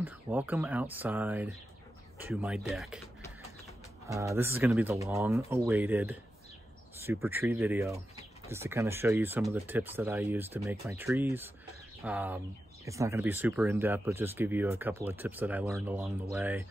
everyone, welcome outside to my deck. This is going to be the long-awaited super tree video, just to kind of show you some of the tips that I use to make my trees. It's not going to be super in-depth, but just give you a couple of tips that I learned along the way.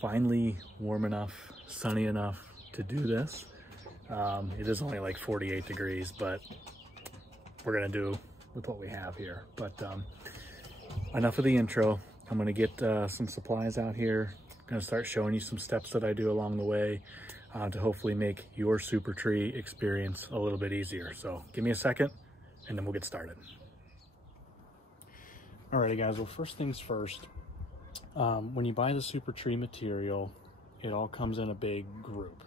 Finally warm enough, sunny enough to do this. It is only like 48 degrees, but we're going to do with what we have here. But enough of the intro. I'm going to get some supplies out here. I'm going to start showing you some steps that I do along the way to hopefully make your super tree experience a little bit easier. So give me a second and then we'll get started. Alrighty guys, well, first things first, when you buy the super tree material, it all comes in a big group.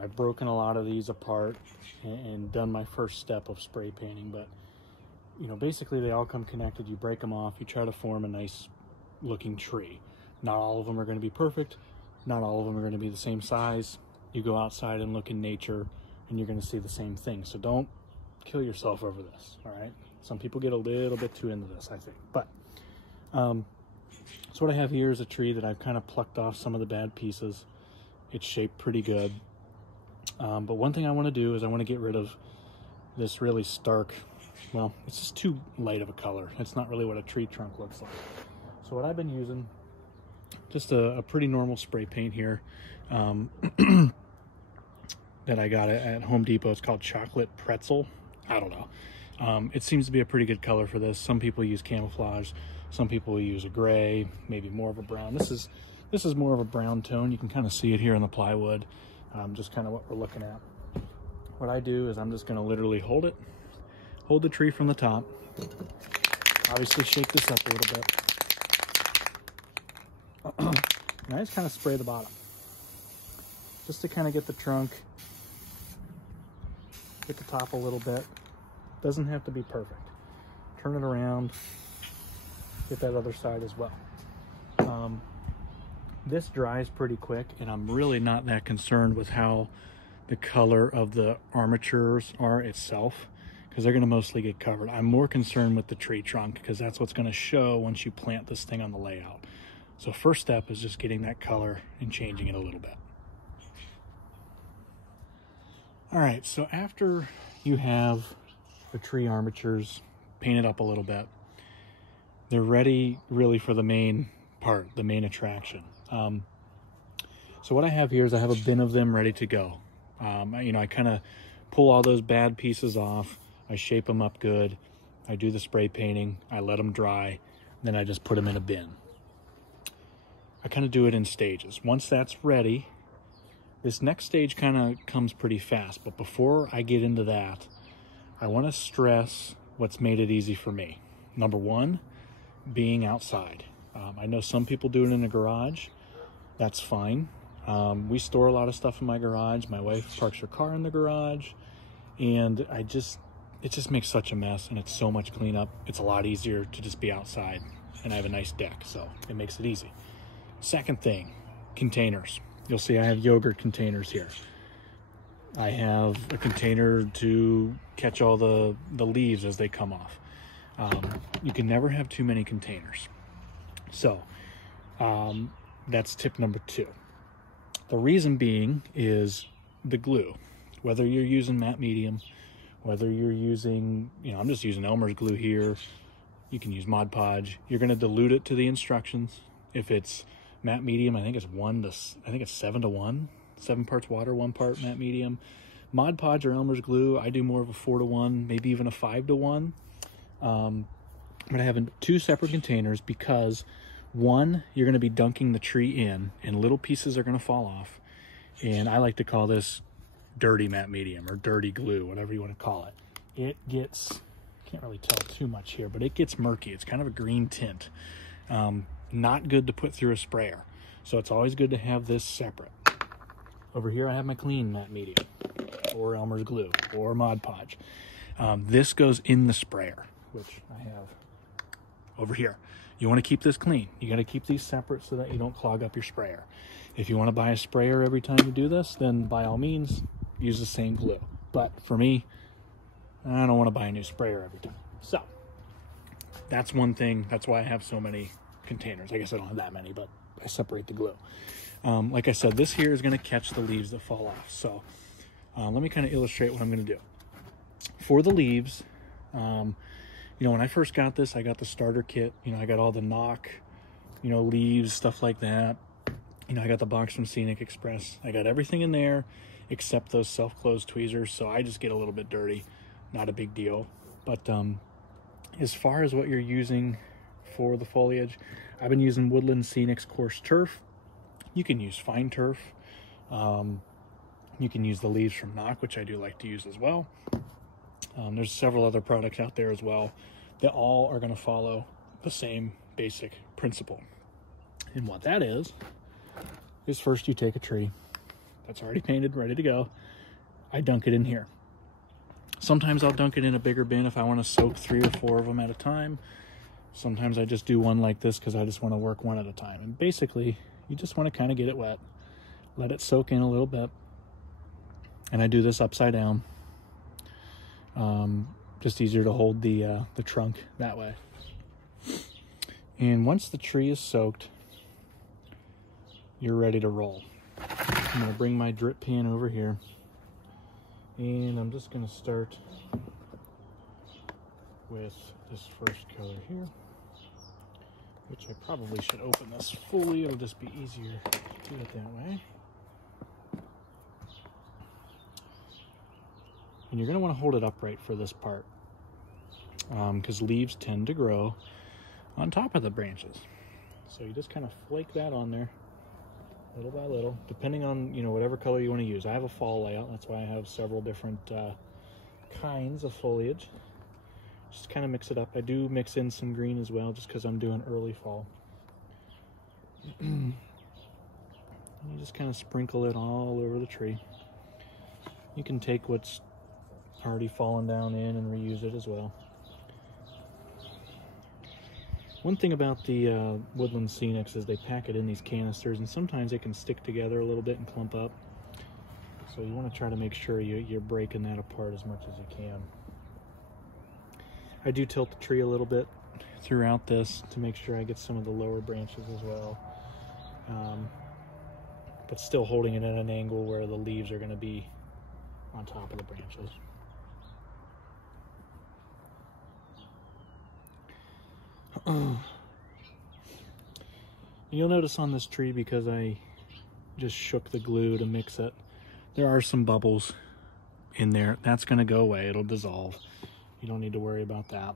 I've broken a lot of these apart and done my first step of spray painting, but you know, basically they all come connected. You break them off, you try to form a nice looking tree. Not all of them are going to be perfect. Not all of them are going to be the same size. You go outside and look in nature and you're going to see the same thing. So don't kill yourself over this, all right? Some people get a little bit too into this, I think. But so what I have here is a tree that I've kind of plucked off some of the bad pieces. It's shaped pretty good. But one thing I want to do is I want to get rid of this really stark, well, it's just too light of a color. It's not really what a tree trunk looks like. So what I've been using, just a pretty normal spray paint here that I got at Home Depot. It's called Chocolate Pretzel. I don't know. It seems to be a pretty good color for this. Some people use camouflage. Some people use a gray, maybe more of a brown. This is more of a brown tone. You can kind of see it here in the plywood. Just kind of what we're looking at. What I do is I'm just going to literally hold the tree from the top. Obviously shake this up a little bit. And I just kind of spray the bottom. Just to kind of get the trunk, get the top a little bit. Doesn't have to be perfect. Turn it around, get that other side as well. This dries pretty quick, and I'm really not that concerned with how the color of the armatures are itself, because they're going to mostly get covered. I'm more concerned with the tree trunk, because that's what's going to show once you plant this thing on the layout. So first step is just getting that color and changing it a little bit. All right, so after you have the tree armatures painted up a little bit, they're ready really for the main part, the main attraction. So what I have here is I have a bin of them ready to go. You know, I kind of pull all those bad pieces off. I shape them up good. I do the spray painting. I let them dry. Then I just put them in a bin. I kind of do it in stages. Once that's ready, this next stage kind of comes pretty fast. But before I get into that, I want to stress what's made it easy for me. Number one, being outside. I know some people do it in a garage. That's fine. We store a lot of stuff in my garage. My wife parks her car in the garage, and it just makes such a mess, and it's so much cleanup. It's a lot easier to just be outside, and I have a nice deck, so it makes it easy. Second thing, containers. You'll see I have yogurt containers here. I have a container to catch all the leaves as they come off. You can never have too many containers. So that's tip number 2. The reason being is the glue. Whether you're using matte medium, whether you're using, you know, I'm just using Elmer's glue here. You can use Mod Podge. You're going to dilute it to the instructions. If it's matte medium, I think it's 7 to 1. 7 parts water, 1 part matte medium. Mod Podge or Elmer's glue, I do more of a 4 to 1, maybe even a 5 to 1. But I have 2 separate containers because one, you're going to be dunking the tree in and little pieces are going to fall off. And I like to call this dirty matte medium or dirty glue, whatever you want to call it. It gets, can't really tell too much here, but it gets murky. It's kind of a green tint. Not good to put through a sprayer. So it's always good to have this separate. Over here I have my clean matte medium or Elmer's glue or Mod Podge. This goes in the sprayer, which I have over here. You want to keep this clean. You got to keep these separate so that you don't clog up your sprayer. If you want to buy a sprayer every time you do this, then by all means, use the same glue. But for me, I don't want to buy a new sprayer every time. So that's one thing. That's why I have so many containers. I guess I don't have that many, but I separate the glue. Like I said, this here is going to catch the leaves that fall off. So let me kind of illustrate what I'm going to do. For the leaves, you know, when I first got this, I got the starter kit. You know, I got all the knock, you know, leaves, stuff like that. You know, I got the box from Scenic Express. I got everything in there except those self-close tweezers. So I just get a little bit dirty, not a big deal. But as far as what you're using for the foliage, I've been using Woodland Scenic's coarse turf. You can use fine turf. You can use the leaves from Knock, which I do like to use as well. There's several other products out there as well that all are going to follow the same basic principle. And what that is first you take a tree that's already painted, ready to go. I dunk it in here. Sometimes I'll dunk it in a bigger bin if I want to soak 3 or 4 of them at a time. Sometimes I just do one like this because I just want to work one at a time. And basically, you just want to kind of get it wet. Let it soak in a little bit. And I do this upside down. Just easier to hold the trunk that way. And once the tree is soaked, you're ready to roll. I'm going to bring my drip pan over here. And I'm just going to start with this first color here, which I probably should open this fully. It'll just be easier to do it that way. And you're going to want to hold it upright for this part because leaves tend to grow on top of the branches. So you just kind of flake that on there little by little, depending on, you know, whatever color you want to use. I have a fall layout. That's why I have several different kinds of foliage. Just kind of mix it up. I do mix in some green as well, just because I'm doing early fall. You just kind of sprinkle it all over the tree. You can take what's already fallen down in and reuse it as well. One thing about the Woodland Scenics is they pack it in these canisters, and sometimes they can stick together a little bit and clump up. So you want to try to make sure you're breaking that apart as much as you can. I do tilt the tree a little bit throughout this to make sure I get some of the lower branches as well. But still holding it at an angle where the leaves are going to be on top of the branches. You'll notice on this tree, because I just shook the glue to mix it, there are some bubbles in there. That's going to go away. It'll dissolve. You don't need to worry about that.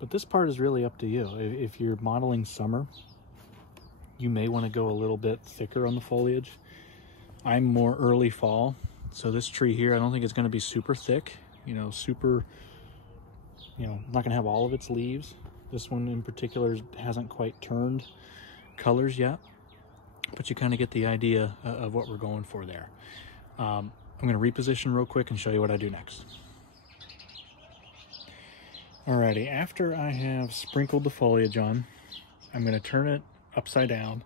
But this part is really up to you. If you're modeling summer, you may want to go a little bit thicker on the foliage. I'm more early fall, so this tree here, I don't think it's going to be super thick, you know, I'm not going to have all of its leaves. This one in particular hasn't quite turned colors yet, but you kind of get the idea of what we're going for there. I'm going to reposition real quick and show you what I do next. Alrighty, after I have sprinkled the foliage on, I'm going to turn it upside down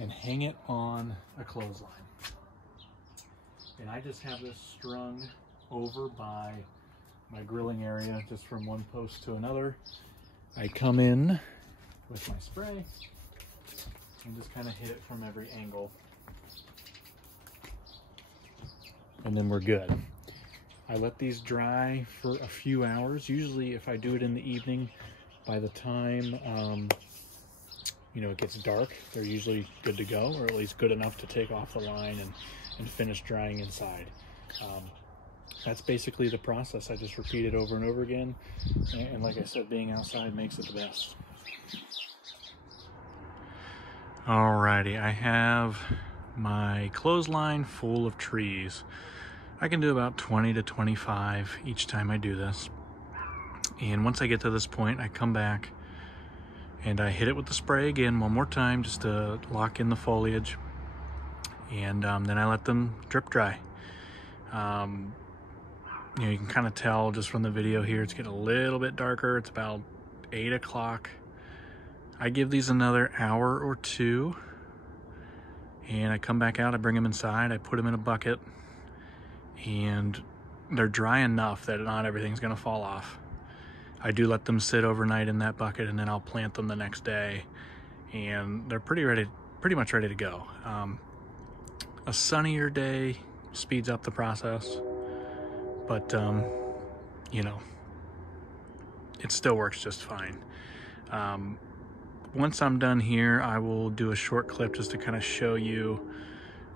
and hang it on a clothesline. And I just have this strung over by my grilling area, just from one post to another. I come in with my spray and just kind of hit it from every angle. And then we're good. I let these dry for a few hours. Usually if I do it in the evening, by the time you know, it gets dark, they're usually good to go, or at least good enough to take off the line and finish drying inside. That's basically the process. I just repeat it over and over again. And like I said, being outside makes it the best. Alrighty, I have my clothesline full of trees. I can do about 20 to 25 each time I do this. And once I get to this point, I come back and I hit it with the spray again one more time just to lock in the foliage. And then I let them drip dry. You know, you can kind of tell just from the video here, it's getting a little bit darker. It's about 8 o'clock. I give these another hour or two, and I come back out, I bring them inside, I put them in a bucket, and they're dry enough that not everything's gonna fall off. I do let them sit overnight in that bucket, and then I'll plant them the next day, and they're pretty much ready to go. A sunnier day speeds up the process, but you know, it still works just fine. Once I'm done here, I will do a short clip just to kind of show you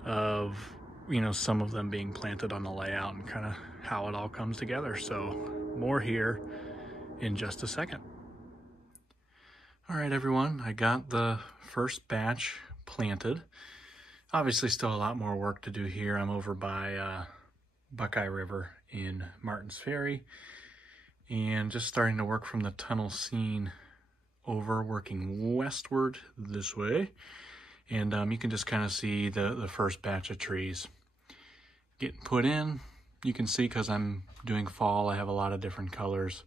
of, you know, some of them being planted on the layout and kind of how it all comes together. So more here in just a second. All right, everyone, I got the first batch planted. Obviously still a lot more work to do here. I'm over by Buckeye River in Martins Ferry, and just starting to work from the tunnel scene over, working westward this way. And you can just kind of see the first batch of trees getting put in. You can see, because I'm doing fall, I have a lot of different colors.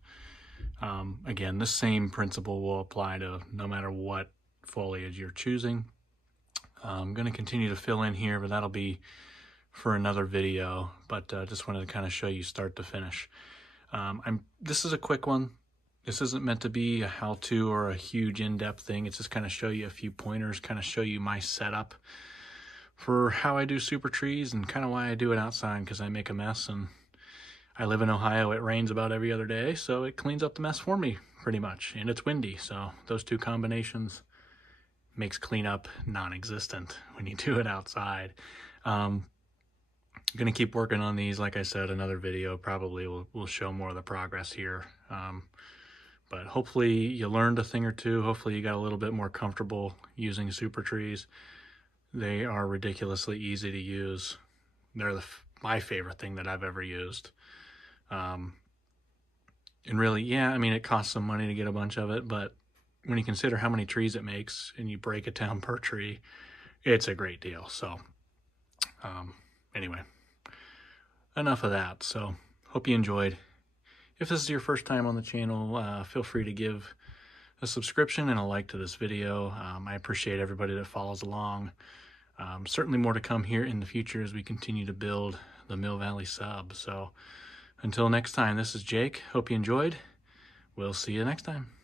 Again, the same principle will apply to no matter what foliage you're choosing. I'm going to continue to fill in here, but that'll be for another video. But just wanted to kind of show you start to finish. This is a quick one. This isn't meant to be a how-to or a huge in-depth thing. It's just kind of show you a few pointers, kind of show you my setup for how I do super trees and kind of why I do it outside, because I make a mess, and I live in Ohio. It rains about every other day, so it cleans up the mess for me pretty much, and it's windy, so those two combinations makes cleanup non-existent when you do it outside. I'm gonna keep working on these. Like I said, another video probably will show more of the progress here. But hopefully you learned a thing or two. Hopefully you got a little bit more comfortable using Supertrees. They are ridiculously easy to use. They're my favorite thing that I've ever used. And really, yeah, I mean, it costs some money to get a bunch of it, but when you consider how many trees it makes and you break it down per tree, it's a great deal. So anyway, enough of that. So hope you enjoyed. If this is your first time on the channel, feel free to give a subscription and a like to this video. I appreciate everybody that follows along. Certainly more to come here in the future as we continue to build the Mill Valley sub. So until next time, this is Jake. Hope you enjoyed. We'll see you next time.